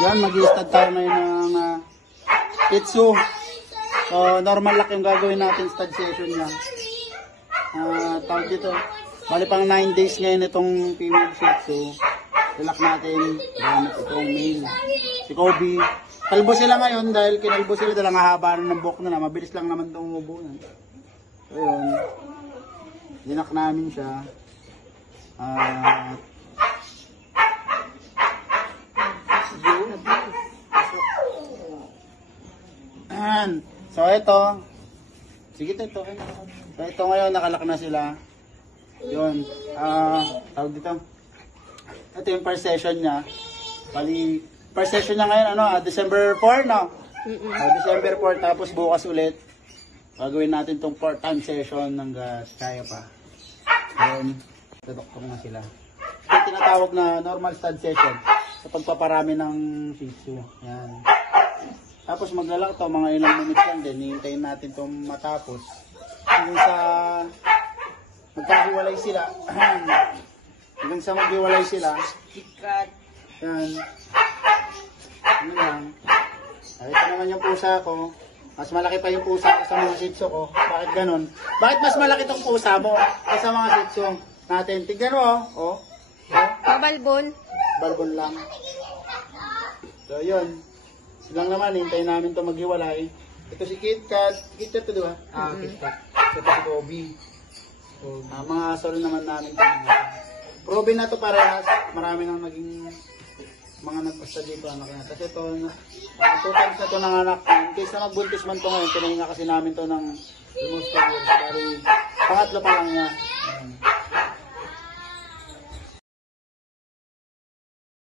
Yan, mag-i-stud tayo ngayon ng Shih Tzu. So, normal lock yung gagawin natin stud session niya. Tawag dito. Bali pang 9 days ngayon itong female Shih Tzu. Ilak natin gamit itong male. Si Kobe. Kalbo sila ngayon dahil kinalbo sila dahil hahaba ng buhok nila. Mabilis lang naman itong umubunan. So, yun. Dinak namin siya. So ito. Sige ito. So ito ngayon nakalak na sila. Yun. Tawag dito. Ito yung first session niya. Bali, first session niya ngayon, December 4, no? December 4, tapos bukas ulit. Gagawin natin itong 4th time session hanggang kaya pa. Yun. Doktor na sila. Ito tinatawag na normal stud session sa pagpaparami ng Shih Tzu. Yan. Tapos maglalak ito, mga ilang minutes lang din. Hihintayin natin itong matapos. Hanggang sa magkahiwalay sila. Hanggang sa maghiwalay sila. Yan. Ano lang. Ito naman yung pusa ko. Mas malaki pa yung pusa ko sa mga Shih Tzu ko. Bakit ganun? Bakit mas malaki itong pusa mo kaysa mga Shih Tzu natin? Tignan mo, oh. Pabalbon. Balbon lang. So, yun. Silang naman, hintayin namin ito maghiwalay. Ito si KitKat. KitKat ito, diba? KitKat. Ito si Kobe. Mga aso rin naman namin ito. Proven na ito parehas. Marami nang naging mga nagpasta dito anak na. Kasi ito, 2 times na ito nanganak. In case na magbuntis man ito ngayon, pinahinga kasi namin ito ng almost 2 years. Pangatlo pa lang niya.